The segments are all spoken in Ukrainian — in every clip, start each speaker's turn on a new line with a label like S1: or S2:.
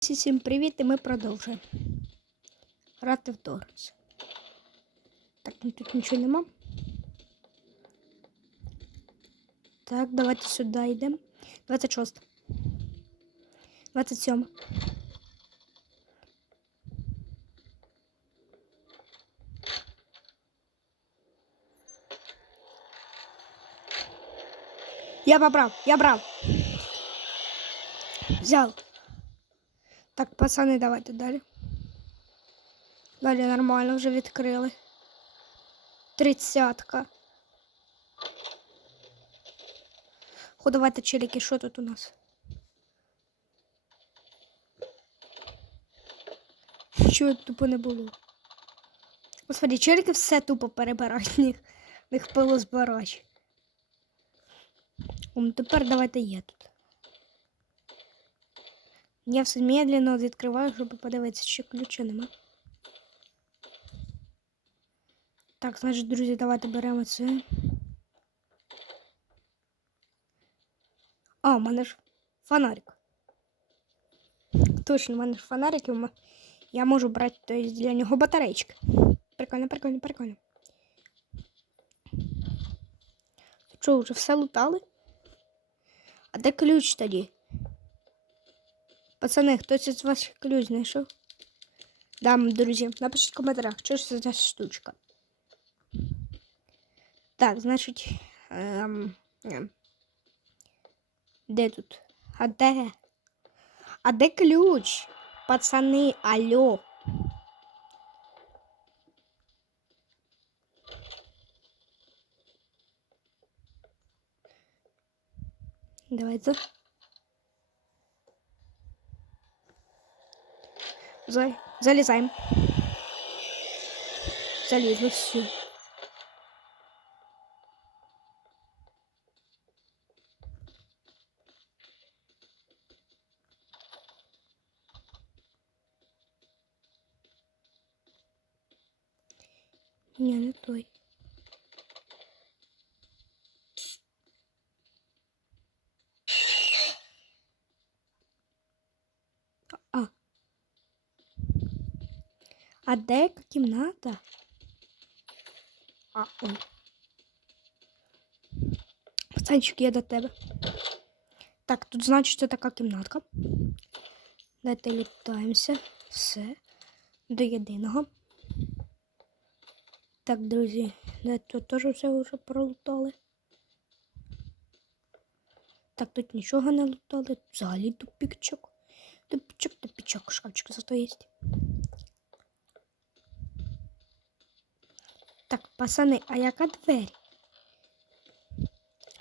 S1: Всім привіт, і ми продовжуємо. Грати в Торрес. Так, ну тут нічого нема. Так, давайте сюди йдемо. 26. 27. Я побрав, я брав. Взял. Так, пацани, давайте далі. Далі нормально вже відкрили. Тридцятка. Хо, давайте челіки, що тут у нас? Що тупо не було? Господи, челіки все тупо перебирають, них, них пило збирач. Ну, тепер давайте є тут. Я все медленно відкриваю, щоб подивитися, чи ключа нема. Так, значить, друзі, давайте беремо це. А, у мене ж фонарик. Точно, у мене ж фонарик, я можу брати то есть, для нього батарейки. Прикольно, прикольно, прикольно. Що, вже все лутали? А де ключ тоді? Пацани, хтось із вас ключ знайшов? Дам, друзі, напишіть в коментарях, що ж це за штучка. Так, значить. Ем, ем. Де тут? А де? А де ключ? Пацани, алло. Давайте. За... Залезаем. Залезли все. Не, не той. А де кімната? А, ой. Пацанчик, я до тебе. Так, тут значить це така кімнатка. Давайте літаємося. Все. До єдиного. Так, друзі, тут теж все вже пролутали. Так, тут нічого не лутали. Взагалі тупічок. Тупічок, тупічок, шкафчик зато є. Так, пацани, а яка двері?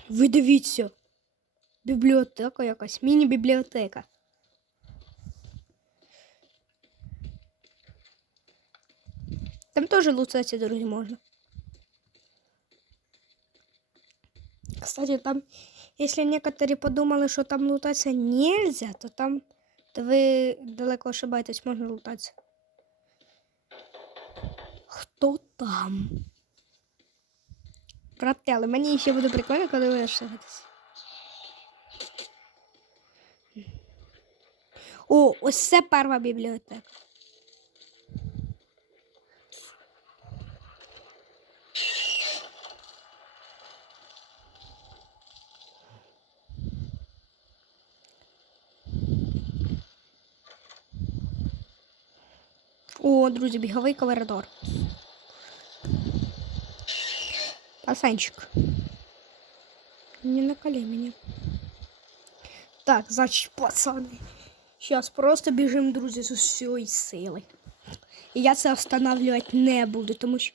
S1: Ви дивіться. Бібліотека якась, міні-бібліотека. Там тоже лутаться, друзі, можна. Кстати, там, если некоторые подумали, что там лутаться нельзя, то там, то ви далеко ошибаєтесь, можна лутатися. Хто там? Брате, але мені ще буде прикольно, коли ви ошибетесь. О, ось це перша бібліотека. О, друзі, біговий коридор. Пацанчик. Не накали меня. Так, значит, пацаны. Сейчас просто бежим, друзі, з усієї сили. І я це встановлювати не буду, тому що.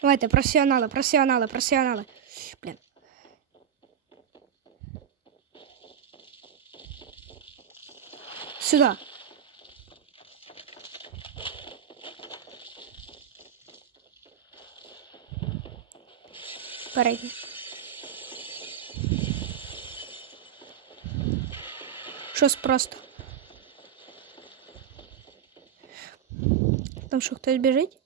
S1: Давайте, професіонали, професіонали, професіонали. Блін. Сюда. Передній. Щось просто. Там що, хтось біжить?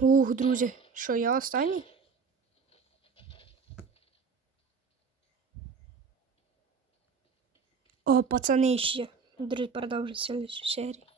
S1: Ух, друзі, що я останній? О, пацани ще. Друзі, продовжують сьогодні серію.